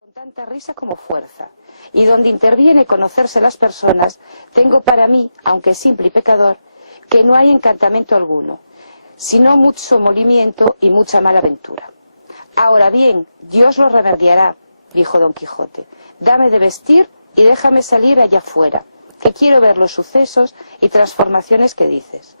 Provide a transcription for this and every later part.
Con tanta risa como fuerza, y donde interviene conocerse las personas, tengo para mí, aunque simple y pecador, que no hay encantamento alguno, sino mucho molimiento y mucha mala ventura. Ahora bien, Dios lo remediará, dijo Don Quijote, dame de vestir y déjame salir allá afuera, que quiero ver los sucesos y transformaciones que dices.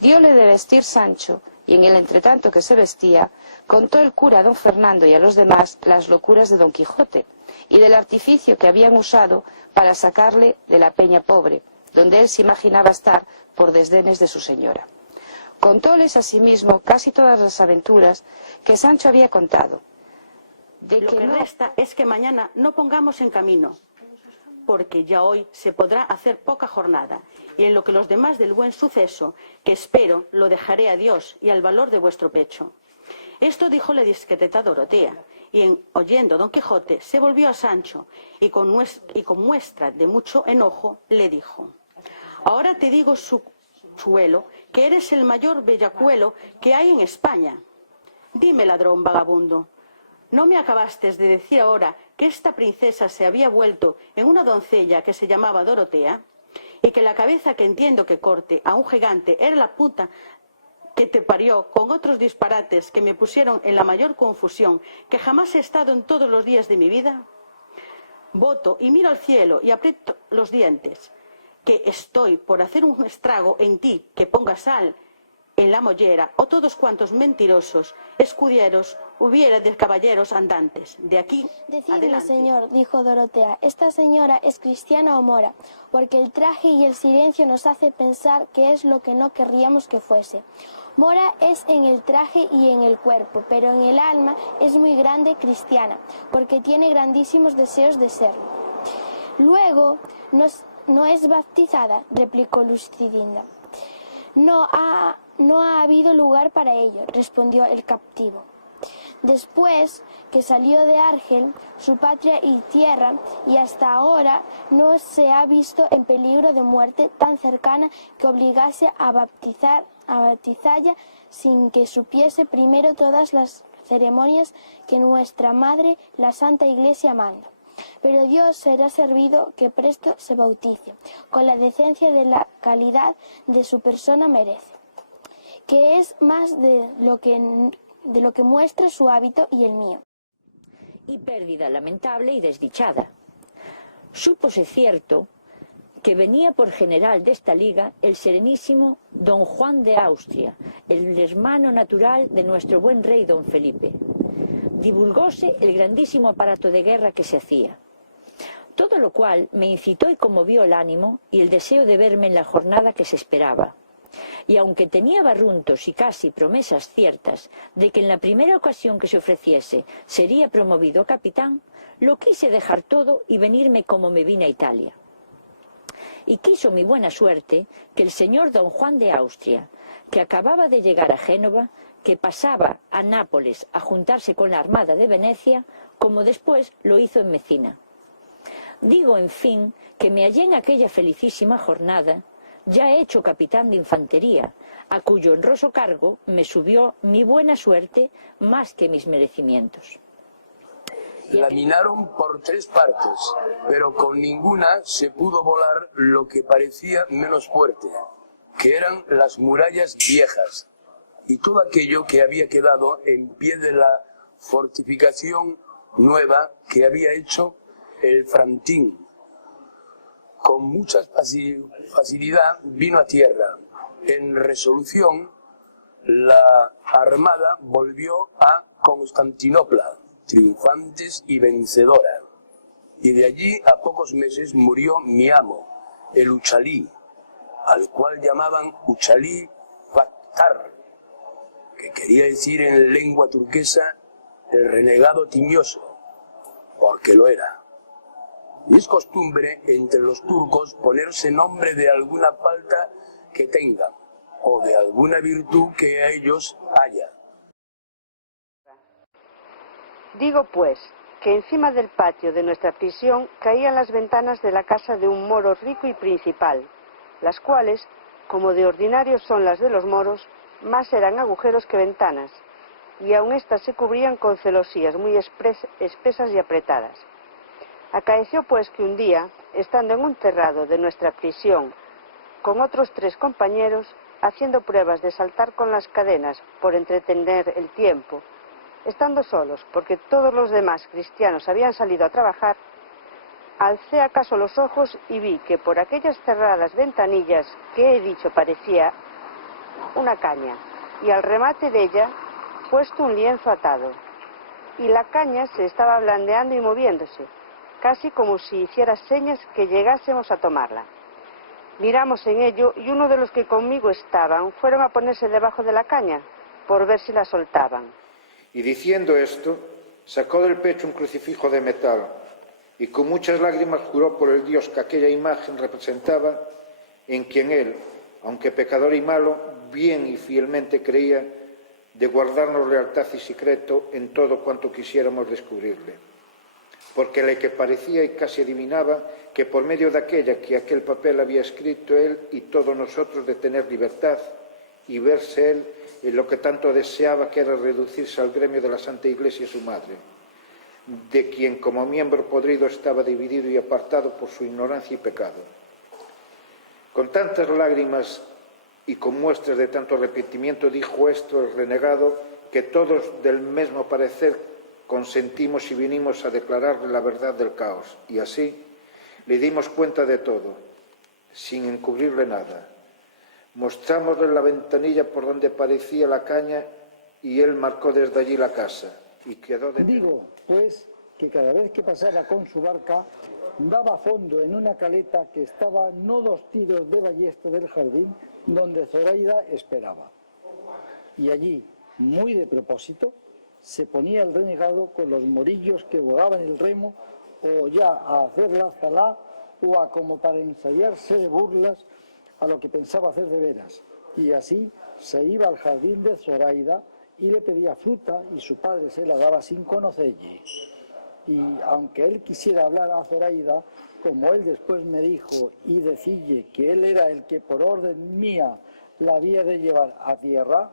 Dióle de vestir Sancho, y en el entretanto que se vestía, contó el cura a don Fernando y a los demás las locuras de Don Quijote, y del artificio que habían usado para sacarle de la peña pobre, donde él se imaginaba estar por desdenes de su señora. Contóles asimismo casi todas las aventuras que Sancho había contado. Lo que resta es que mañana no pongamos en camino, porque ya hoy se podrá hacer poca jornada, y en lo que los demás del buen suceso, que espero, lo dejaré a Dios y al valor de vuestro pecho. Esto dijo la discreta Dorotea, y oyendo Don Quijote se volvió a Sancho, y con muestra de mucho enojo le dijo: ahora te digo, Sanchuelo, que eres el mayor bellacuelo que hay en España. Dime, ladrón vagabundo, ¿no me acabaste de decir ahora que esta princesa se había vuelto en una doncella que se llamaba Dorotea, y que la cabeza que entiendo que corte a un gigante era la puta que te parió, con otros disparates que me pusieron en la mayor confusión que jamás he estado en todos los días de mi vida? Voto y miro al cielo y aprieto los dientes, que estoy por hacer un estrago en ti, que ponga sal en la mollera, o todos cuantos mentirosos escuderos hubiera de caballeros andantes. De aquí Decidme, adelante. señor, dijo Dorotea, ¿esta señora es cristiana o mora? Porque el traje y el silencio nos hace pensar que es lo que no querríamos que fuese. Mora es en el traje y en el cuerpo, pero en el alma es muy grande cristiana, porque tiene grandísimos deseos de serlo. Luego, no es bautizada, replicó Lucidinda. No ha habido lugar para ello, respondió el captivo. Después que salió de Argel, su patria y tierra, y hasta ahora no se ha visto en peligro de muerte tan cercana que obligase a bautizalla sin que supiese primero todas las ceremonias que nuestra madre, la Santa Iglesia, manda. Pero Dios será servido que presto se bautice, con la decencia de la calidad de su persona merece, que es más de lo que muestra su hábito y el mío. Y pérdida lamentable y desdichada. Súpose cierto que venía por general de esta liga el serenísimo don Juan de Austria, el hermano natural de nuestro buen rey don Felipe. Divulgóse el grandísimo aparato de guerra que se hacía. Todo lo cual me incitó y conmovió el ánimo y el deseo de verme en la jornada que se esperaba. Y aunque tenía barruntos y casi promesas ciertas de que en la primera ocasión que se ofreciese sería promovido a capitán, lo quise dejar todo y venirme como me vine a Italia. Y quiso mi buena suerte que el señor don Juan de Austria, que acababa de llegar a Génova, que pasaba a Nápoles a juntarse con la armada de Venecia, como después lo hizo en Mecina. Digo, en fin, que me hallé en aquella felicísima jornada, ya hecho capitán de infantería, a cuyo honroso cargo me subió mi buena suerte más que mis merecimientos. La minaron por 3 partes, pero con ninguna se pudo volar lo que parecía menos fuerte, que eran las murallas viejas, y todo aquello que había quedado en pie de la fortificación nueva que había hecho el Framtín. Con mucha facilidad vino a tierra. En resolución, la armada volvió a Constantinopla, triunfantes y vencedora. Y de allí a pocos meses murió mi amo, el Uchalí, al cual llamaban Uchalí Factar, que quería decir en lengua turquesa el renegado tiñoso, porque lo era. Y es costumbre entre los turcos ponerse nombre de alguna falta que tengan, o de alguna virtud que a ellos haya. Digo pues, que encima del patio de nuestra prisión caían las ventanas de la casa de un moro rico y principal, las cuales, como de ordinario son las de los moros, más eran agujeros que ventanas, y aun éstas se cubrían con celosías muy espesas y apretadas. Acaeció pues que un día, estando en un terrado de nuestra prisión, con otros 3 compañeros, haciendo pruebas de saltar con las cadenas por entretener el tiempo, estando solos, porque todos los demás cristianos habían salido a trabajar, alcé acaso los ojos y vi que por aquellas cerradas ventanillas que he dicho parecía una caña, y al remate de ella puesto un lienzo atado, y la caña se estaba blandeando y moviéndose, casi como si hiciera señas que llegásemos a tomarla. Miramos en ello, y uno de los que conmigo estaban fueron a ponerse debajo de la caña, por ver si la soltaban. Y diciendo esto, sacó del pecho un crucifijo de metal, y con muchas lágrimas juró por el Dios que aquella imagen representaba, en quien él, aunque pecador y malo, bien y fielmente creía, de guardarnos lealtad y secreto en todo cuanto quisiéramos descubrirle. Porque le que parecía y casi adivinaba que por medio de aquella que aquel papel había escrito él y todos nosotros de tener libertad y verse él en lo que tanto deseaba, que era reducirse al gremio de la Santa Iglesia su madre, de quien como miembro podrido estaba dividido y apartado por su ignorancia y pecado. Con tantas lágrimas y con muestras de tanto arrepentimiento dijo esto el renegado, que todos del mismo parecer consentimos y vinimos a declararle la verdad del caos, y así le dimos cuenta de todo, sin encubrirle nada. Mostrámosle la ventanilla por donde parecía la caña y él marcó desde allí la casa y quedó... Digo, pues, que cada vez que pasaba con su barca daba fondo en una caleta que estaba no 2 tiros de ballesta del jardín donde Zoraida esperaba. Y allí, muy de propósito, se ponía el renegado con los morillos que bogaban el remo, o ya a hacer la zalá, o a como para ensayarse de burlas a lo que pensaba hacer de veras. Y así se iba al jardín de Zoraida y le pedía fruta, y su padre se la daba sin conocerle. Y aunque él quisiera hablar a Zoraida, como él después me dijo, y decille que él era el que por orden mía la había de llevar a tierra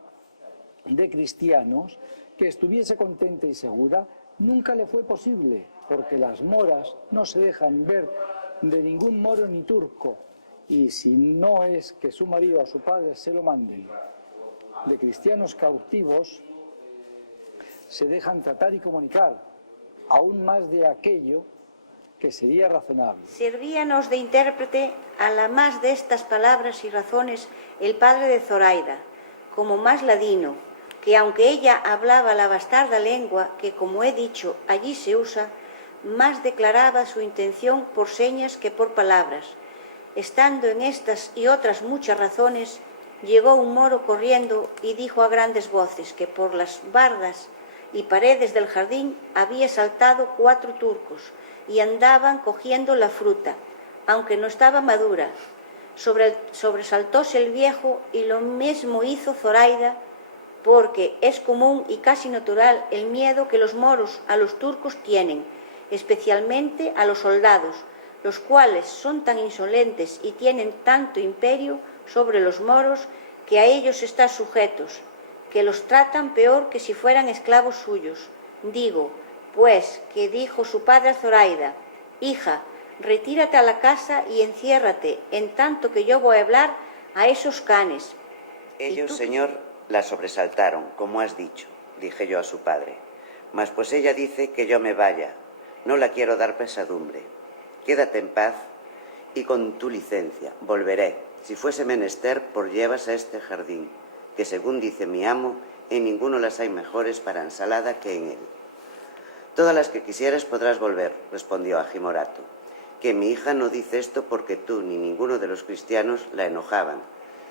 de cristianos, que estuviese contenta y segura, nunca le fue posible, porque las moras no se dejan ver de ningún moro ni turco, y si no es que su marido o su padre se lo manden de cristianos cautivos, se dejan tratar y comunicar, aún más de aquello que sería razonable. Servíanos de intérprete a la más de estas palabras y razones el padre de Zoraida, como más ladino, que aunque ella hablaba la bastarda lengua que, como he dicho, allí se usa, más declaraba su intención por señas que por palabras. Estando en estas y otras muchas razones, llegó un moro corriendo y dijo a grandes voces que por las bardas y paredes del jardín había saltado 4 turcos y andaban cogiendo la fruta, aunque no estaba madura. Sobresaltóse el viejo y lo mismo hizo Zoraida, porque es común y casi natural el miedo que los moros a los turcos tienen, especialmente a los soldados, los cuales son tan insolentes y tienen tanto imperio sobre los moros que a ellos están sujetos, que los tratan peor que si fueran esclavos suyos. Digo, pues, que dijo su padre a Zoraida: hija, retírate a la casa y enciérrate, en tanto que yo voy a hablar a esos canes. Ellos, señor, la sobresaltaron, como has dicho, dije yo a su padre. Mas pues ella dice que yo me vaya, no la quiero dar pesadumbre. Quédate en paz y con tu licencia volveré, si fuese menester, por llevas a este jardín, que según dice mi amo, en ninguno las hay mejores para ensalada que en él. Todas las que quisieres podrás volver, respondió Agimorato, que mi hija no dice esto porque tú ni ninguno de los cristianos la enojaban,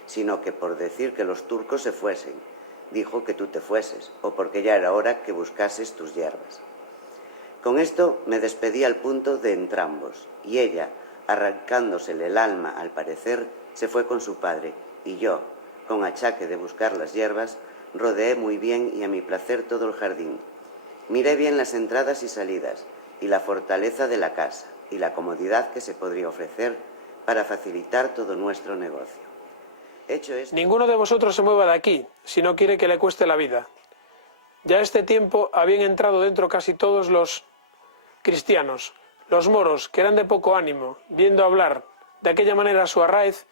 sino que por decir que los turcos se fuesen, dijo que tú te fueses, o porque ya era hora que buscases tus hierbas. Con esto me despedí al punto de entrambos, y ella, arrancándosele el alma al parecer, se fue con su padre, y yo, con achaque de buscar las hierbas, rodeé muy bien y a mi placer todo el jardín. Miré bien las entradas y salidas, y la fortaleza de la casa, y la comodidad que se podría ofrecer para facilitar todo nuestro negocio. Hecho esto... Ninguno de vosotros se mueva de aquí, si no quiere que le cueste la vida. Ya a este tiempo habían entrado dentro casi todos los cristianos. Los moros, que eran de poco ánimo, viendo hablar de aquella manera a su Arráez,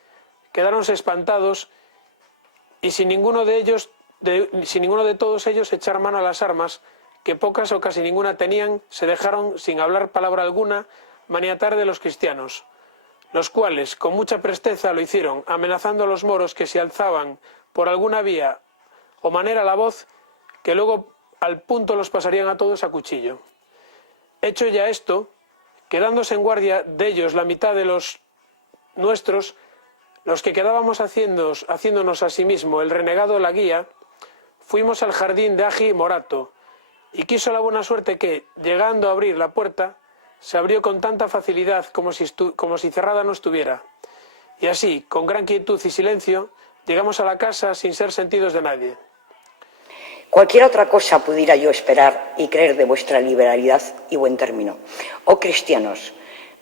quedáronse espantados y sin ninguno de todos ellos echar mano a las armas, que pocas o casi ninguna tenían, se dejaron, sin hablar palabra alguna, maniatar de los cristianos, los cuales con mucha presteza lo hicieron, amenazando a los moros que si alzaban por alguna vía o manera la voz, que luego al punto los pasarían a todos a cuchillo. Hecho ya esto, quedándose en guardia de ellos la mitad de los nuestros, los que quedábamos haciéndonos a sí mismo el renegado la guía, fuimos al jardín de Agi Morato, y quiso la buena suerte que, llegando a abrir la puerta, se abrió con tanta facilidad como si cerrada no estuviera. Y así, con gran quietud y silencio, llegamos a la casa sin ser sentidos de nadie. Cualquier otra cosa pudiera yo esperar y creer de vuestra liberalidad y buen término. Oh cristianos,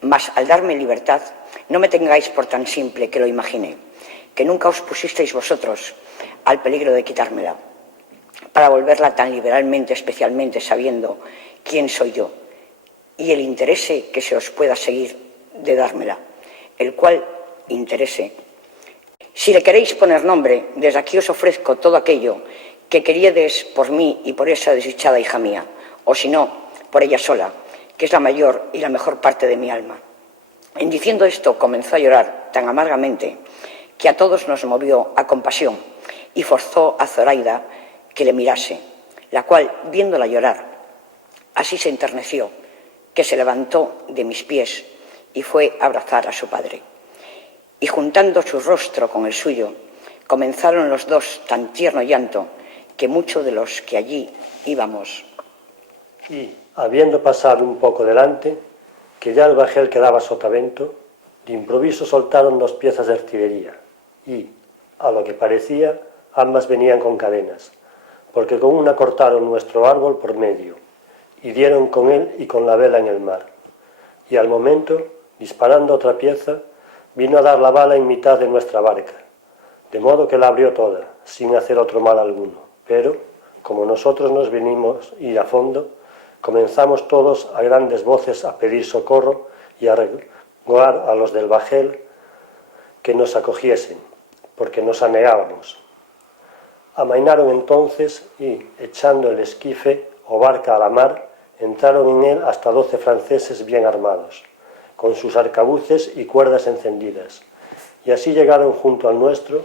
mas al darme libertad, no me tengáis por tan simple que lo imaginé, que nunca os pusisteis vosotros al peligro de quitármela, para volverla tan liberalmente, especialmente sabiendo quién soy yo, y el interés que se os pueda seguir de dármela, el cual interese. Si le queréis poner nombre, desde aquí os ofrezco todo aquello que queríades por mí y por esa desdichada hija mía, o si no, por ella sola, que es la mayor y la mejor parte de mi alma. En diciendo esto comenzó a llorar tan amargamente que a todos nos movió a compasión y forzó a Zoraida que le mirase, la cual, viéndola llorar, así se enterneció, que se levantó de mis pies y fue a abrazar a su padre. Y juntando su rostro con el suyo, comenzaron los dos tan tierno llanto que muchos de los que allí íbamos. Y, habiendo pasado un poco delante, que ya el bajel quedaba sotavento, de improviso soltaron 2 piezas de artillería, y, a lo que parecía, ambas venían con cadenas, porque con una cortaron nuestro árbol por medio, y dieron con él y con la vela en el mar. Y al momento, disparando otra pieza, vino a dar la bala en mitad de nuestra barca, de modo que la abrió toda, sin hacer otro mal alguno. Pero, como nosotros nos venimos ir a fondo, comenzamos todos a grandes voces a pedir socorro y a rogar a los del bajel que nos acogiesen, porque nos anegábamos. Amainaron entonces y, echando el esquife o barca a la mar, entraron en él hasta 12 franceses bien armados, con sus arcabuces y cuerdas encendidas, y así llegaron junto al nuestro,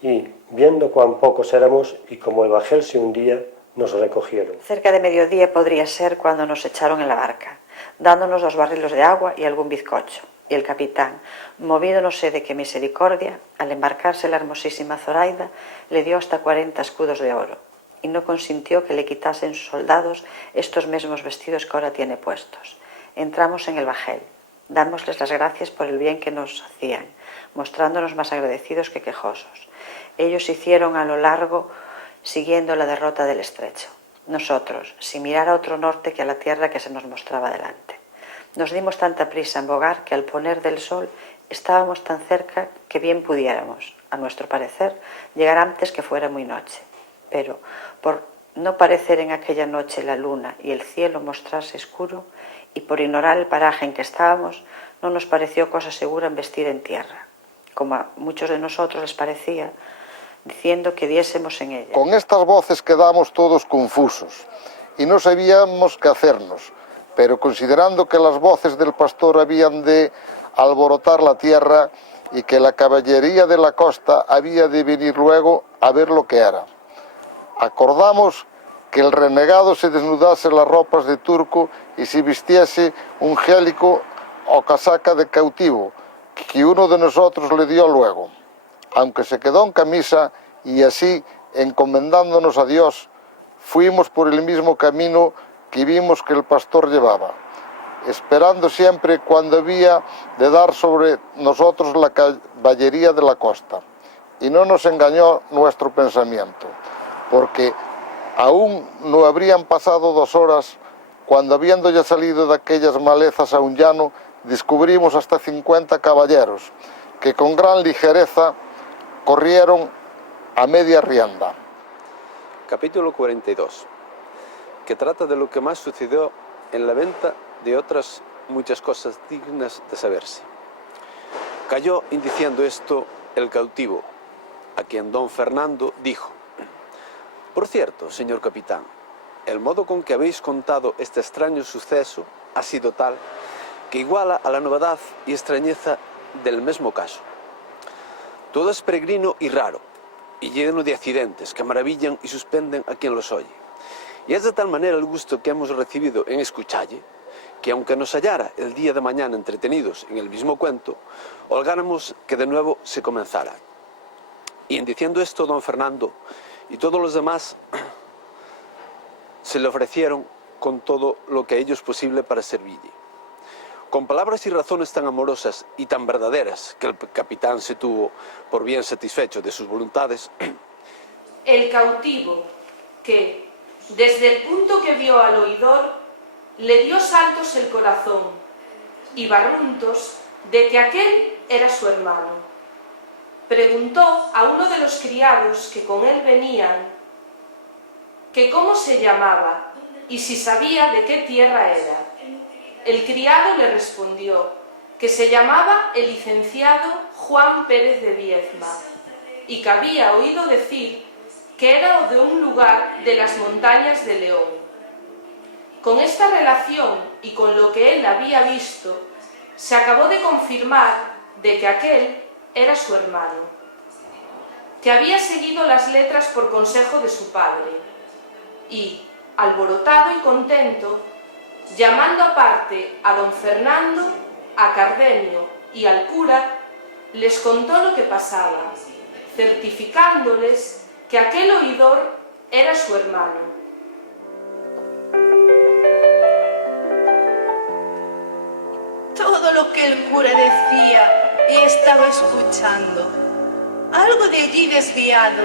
y, viendo cuán pocos éramos y como el bajel se hundía, nos recogieron. Cerca de mediodía podría ser cuando nos echaron en la barca, dándonos 2 barriles de agua y algún bizcocho, y el capitán, movido no sé de qué misericordia, al embarcarse la hermosísima Zoraida, le dio hasta 40 escudos de oro, y no consintió que le quitasen sus soldados estos mismos vestidos que ahora tiene puestos. Entramos en el bajel, dámosles las gracias por el bien que nos hacían, mostrándonos más agradecidos que quejosos. Ellos hicieron a lo largo, siguiendo la derrota del estrecho. Nosotros, sin mirar a otro norte que a la tierra que se nos mostraba delante. Nos dimos tanta prisa en bogar que al poner del sol estábamos tan cerca que bien pudiéramos, a nuestro parecer, llegar antes que fuera muy noche. Pero, por no parecer en aquella noche la luna y el cielo mostrarse oscuro, y por ignorar el paraje en que estábamos, no nos pareció cosa segura embestir en tierra, como a muchos de nosotros les parecía, diciendo que diésemos en ella. Con estas voces quedamos todos confusos y no sabíamos qué hacernos, pero considerando que las voces del pastor habían de alborotar la tierra y que la caballería de la costa había de venir luego a ver lo que era, acordamos que el renegado se desnudase las ropas de turco y se vistiese un gélico o casaca de cautivo, que uno de nosotros le dio luego, aunque se quedó en camisa, y así, encomendándonos a Dios, fuimos por el mismo camino que vimos que el pastor llevaba, esperando siempre cuando había de dar sobre nosotros la caballería de la costa. Y no nos engañó nuestro pensamiento, porque aún no habrían pasado 2 horas, cuando habiendo ya salido de aquellas malezas a un llano, descubrimos hasta 50 caballeros, que con gran ligereza corrieron a media rienda. Capítulo 42. que trata de lo que más sucedió en la venta de otras muchas cosas dignas de saberse. Cayó indiciendo esto el cautivo, a quien don Fernando dijo: «Por cierto, señor capitán, el modo con que habéis contado este extraño suceso ha sido tal que iguala a la novedad y extrañeza del mismo caso. Todo es peregrino y raro, y lleno de accidentes que maravillan y suspenden a quien los oye. Y es de tal manera el gusto que hemos recibido en escuchalle, que aunque nos hallara el día de mañana entretenidos en el mismo cuento, holgáramos que de nuevo se comenzara». Y en diciendo esto, don Fernando y todos los demás se le ofrecieron con todo lo que a ellos posible para servirle. Con palabras y razones tan amorosas y tan verdaderas que el capitán se tuvo por bien satisfecho de sus voluntades. El cautivo, que desde el punto que vio al oidor, le dio saltos el corazón y barruntos de que aquel era su hermano. Preguntó a uno de los criados que con él venían que cómo se llamaba y si sabía de qué tierra era. El criado le respondió que se llamaba el licenciado Juan Pérez de Viezma y que había oído decir que era de un lugar de las montañas de León. Con esta relación y con lo que él había visto, se acabó de confirmar de que aquel era su hermano, que había seguido las letras por consejo de su padre y, alborotado y contento, llamando aparte a don Fernando, a Cardenio y al cura, les contó lo que pasaba, certificándoles que aquel oidor era su hermano. Todo lo que el cura decía y estaba escuchando, algo de allí desviado,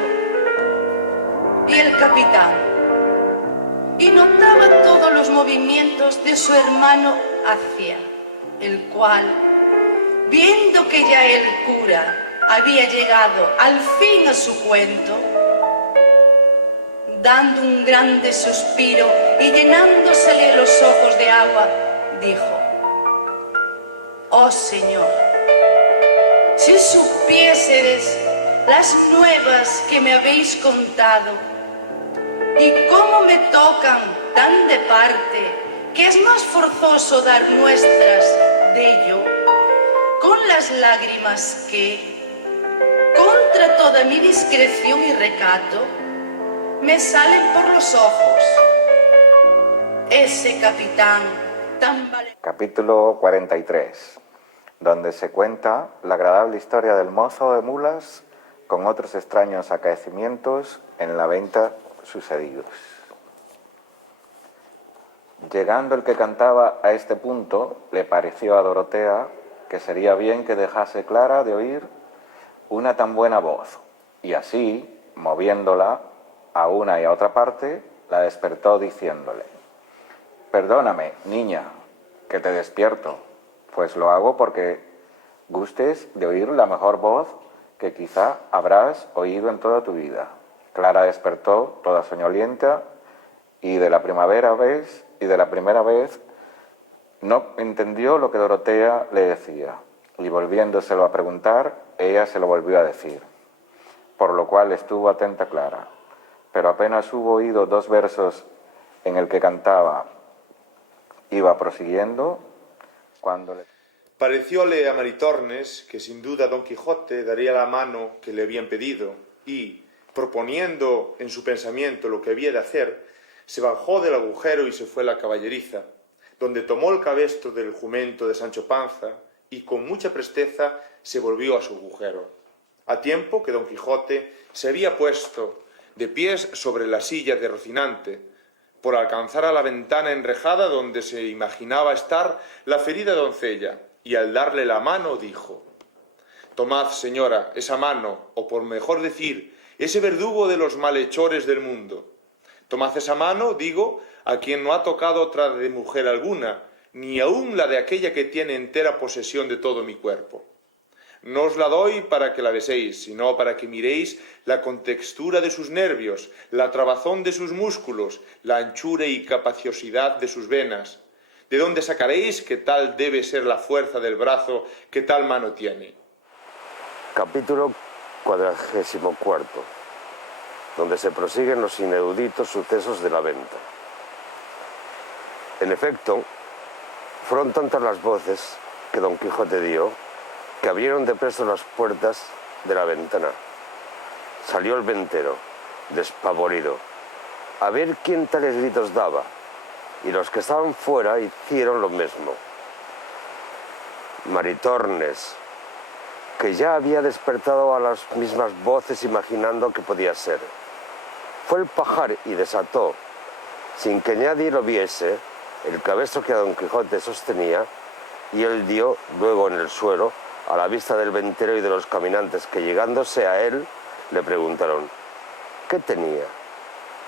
y el capitán, y notaba todos los movimientos de su hermano hacia, el cual, viendo que ya el cura había llegado al fin a su cuento, dando un grande suspiro y llenándosele los ojos de agua, dijo: «Oh Señor, si supiésedes las nuevas que me habéis contado y cómo me tocan tan de parte que es más forzoso dar muestras de ello con las lágrimas que, contra toda mi discreción y recato, me salen por los ojos. Ese capitán tan valiente». Capítulo 43, donde se cuenta la agradable historia del mozo de mulas con otros extraños acaecimientos en la venta sucedidos. Llegando el que cantaba a este punto, le pareció a Dorotea que sería bien que dejase Clara de oír una tan buena voz, y así, moviéndola a una y a otra parte, la despertó diciéndole: «Perdóname, niña, que te despierto, pues lo hago porque gustes de oír la mejor voz que quizá habrás oído en toda tu vida». Clara despertó toda soñolienta y de la primera vez no entendió lo que Dorotea le decía, y volviéndoselo a preguntar, ella se lo volvió a decir, por lo cual estuvo atenta Clara, pero apenas hubo oído 2 versos en el que cantaba, iba prosiguiendo, cuando le... Parecióle a Maritornes que sin duda Don Quijote daría la mano que le habían pedido y, proponiendo en su pensamiento lo que había de hacer, se bajó del agujero y se fue a la caballeriza, donde tomó el cabestro del jumento de Sancho Panza y con mucha presteza se volvió a su agujero, a tiempo que Don Quijote se había puesto de pies sobre la silla de Rocinante, por alcanzar a la ventana enrejada donde se imaginaba estar la ferida doncella, y al darle la mano dijo: «Tomad, señora, esa mano, o por mejor decir, ese verdugo de los malhechores del mundo. Tomad esa mano, digo, a quien no ha tocado otra de mujer alguna, ni aun la de aquella que tiene entera posesión de todo mi cuerpo. No os la doy para que la beséis, sino para que miréis la contextura de sus nervios, la trabazón de sus músculos, la anchura y capaciosidad de sus venas. ¿De dónde sacaréis que tal debe ser la fuerza del brazo que tal mano tiene? Capítulo 44, donde se prosiguen los inauditos sucesos de la venta. En efecto, fueron tantas las voces que Don Quijote dio, que abrieron de presto las puertas de la ventana. Salió el ventero, despavorido, a ver quién tales gritos daba, y los que estaban fuera hicieron lo mismo. Maritornes, que ya había despertado a las mismas voces imaginando que podía ser, fue el pajar y desató, sin que nadie lo viese, el cabestro que a Don Quijote sostenía, y él dio luego en el suelo, a la vista del ventero y de los caminantes que, llegándose a él, le preguntaron: ¿qué tenía?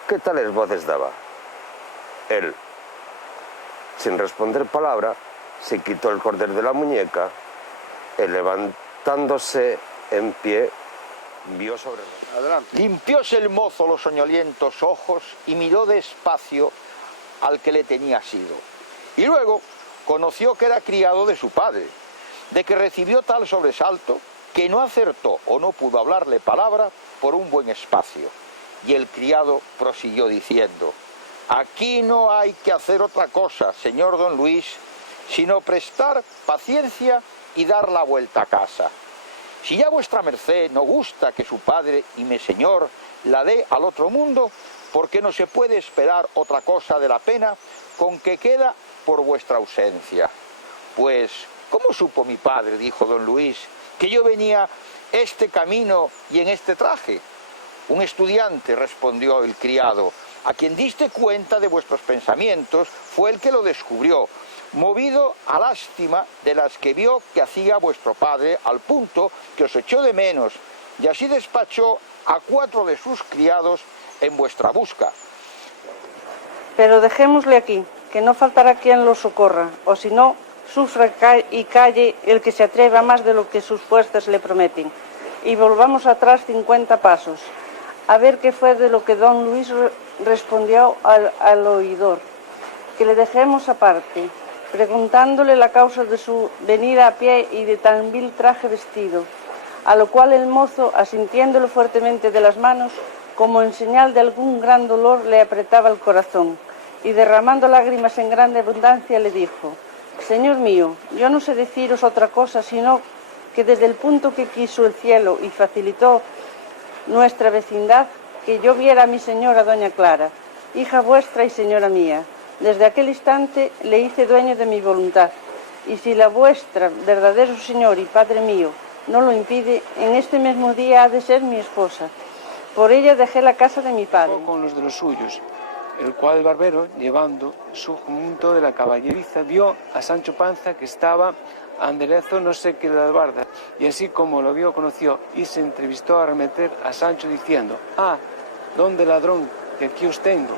¿Qué tales voces daba? Él, sin responder palabra, se quitó el cordel de la muñeca y, levantándose en pie, vio sobre él. Adelante. Limpióse el mozo los soñolientos ojos y miró despacio al que le tenía asido. Y luego conoció que era criado de su padre, de que recibió tal sobresalto que no acertó o no pudo hablarle palabra por un buen espacio. Y el criado prosiguió diciendo: aquí no hay que hacer otra cosa, señor don Luis, sino prestar paciencia y dar la vuelta a casa. Si ya vuestra merced no gusta que su padre y mi señor la dé al otro mundo, porque no se puede esperar otra cosa de la pena con que queda por vuestra ausencia. Pues, ¿cómo supo mi padre, dijo don Luis, que yo venía este camino y en este traje? Un estudiante, respondió el criado, a quien diste cuenta de vuestros pensamientos, fue el que lo descubrió, movido a lástima de las que vio que hacía vuestro padre, al punto que os echó de menos, y así despachó a 4 de sus criados en vuestra busca. Pero dejémosle aquí, que no faltará quien lo socorra, o si no, sufra y calle el que se atreva más de lo que sus fuerzas le prometen. Y volvamos atrás 50 pasos, a ver qué fue de lo que don Luis respondió al oidor, que le dejemos aparte, preguntándole la causa de su venida a pie y de tan vil traje vestido, a lo cual el mozo, asintiéndolo fuertemente de las manos, como en señal de algún gran dolor, le apretaba el corazón, y derramando lágrimas en grande abundancia le dijo: Señor mío, yo no sé deciros otra cosa, sino que desde el punto que quiso el cielo y facilitó nuestra vecindad, que yo viera a mi señora doña Clara, hija vuestra y señora mía, desde aquel instante le hice dueño de mi voluntad, y si la vuestra, verdadero señor y padre mío, no lo impide, en este mismo día ha de ser mi esposa. Por ella dejé la casa de mi padre. Con los de los suyos, el cual el barbero, llevando su junto de la caballeriza, vio a Sancho Panza que estaba anderezo no sé qué de la albarda, y así como lo vio conoció, y se entrevistó a remeter a Sancho diciendo: ah, ¿dónde ladrón que aquí os tengo?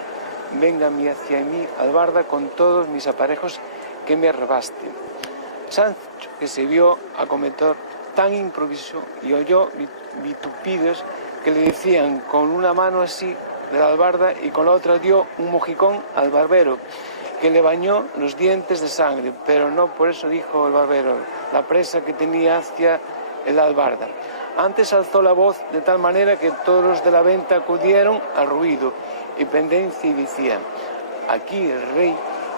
Véngame hacia mí albarda con todos mis aparejos que me arrebaste. Sancho, que se vio acometer tan improviso y oyó vitupidos que le decían con una mano así de la albarda y con la otra dio un mojicón al barbero, que le bañó los dientes de sangre, pero no por eso dijo el barbero la presa que tenía hacia el albarda. Antes alzó la voz de tal manera que todos los de la venta acudieron al ruido y pendencia y decían: aquí el rey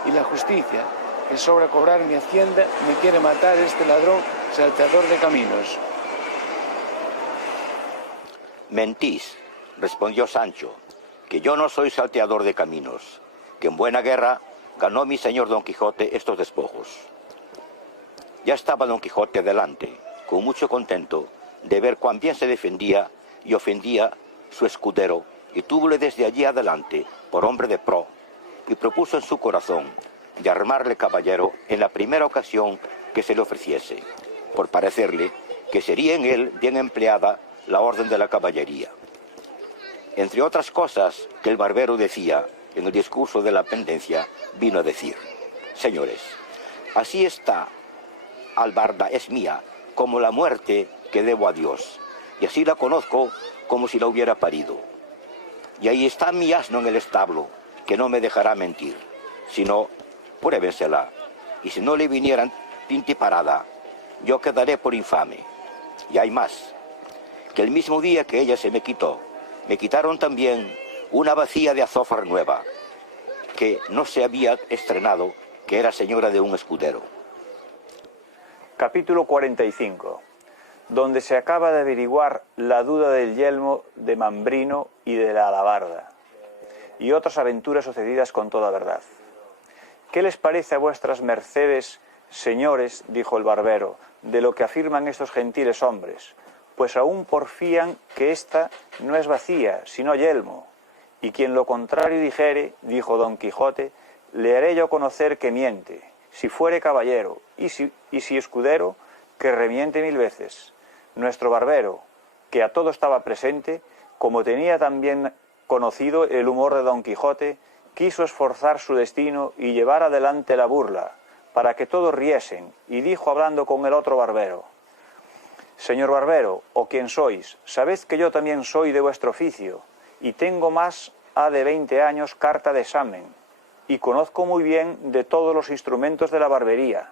y la justicia, que sobra cobrar mi hacienda, me quiere matar este ladrón salteador de caminos. Mentís, respondió Sancho, que yo no soy salteador de caminos, que en buena guerra ganó mi señor Don Quijote estos despojos. Ya estaba Don Quijote delante, con mucho contento de ver cuán bien se defendía y ofendía su escudero, y túvole desde allí adelante por hombre de pro, y propuso en su corazón de armarle caballero en la primera ocasión que se le ofreciese, por parecerle que sería en él bien empleada la orden de la caballería. Entre otras cosas que el barbero decía en el discurso de la pendencia, vino a decir: señores, así esta albarda es mía como la muerte que debo a Dios, y así la conozco como si la hubiera parido. Y ahí está mi asno en el establo, que no me dejará mentir, sino pruébesela, y si no le vinieran pintiparada, yo quedaré por infame. Y hay más, que el mismo día que ella se me quitó, me quitaron también una bacía de azófar nueva, que no se había estrenado, que era señora de un escudero. Capítulo 45, donde se acaba de averiguar la duda del yelmo de Mambrino y de la alabarda, y otras aventuras sucedidas con toda verdad. ¿Qué les parece a vuestras mercedes, señores, dijo el barbero, de lo que afirman estos gentiles hombres? Pues aún porfían que esta no es bacía, sino yelmo. Y quien lo contrario dijere, dijo Don Quijote, le haré yo conocer que miente, si fuere caballero, y si escudero, que remiente 1000 veces. Nuestro barbero, que a todo estaba presente, como tenía también conocido el humor de Don Quijote, quiso esforzar su destino y llevar adelante la burla, para que todos riesen, y dijo hablando con el otro barbero: Señor barbero, o quien sois, sabed que yo también soy de vuestro oficio, y tengo más de 20 años carta de examen, y conozco muy bien de todos los instrumentos de la barbería.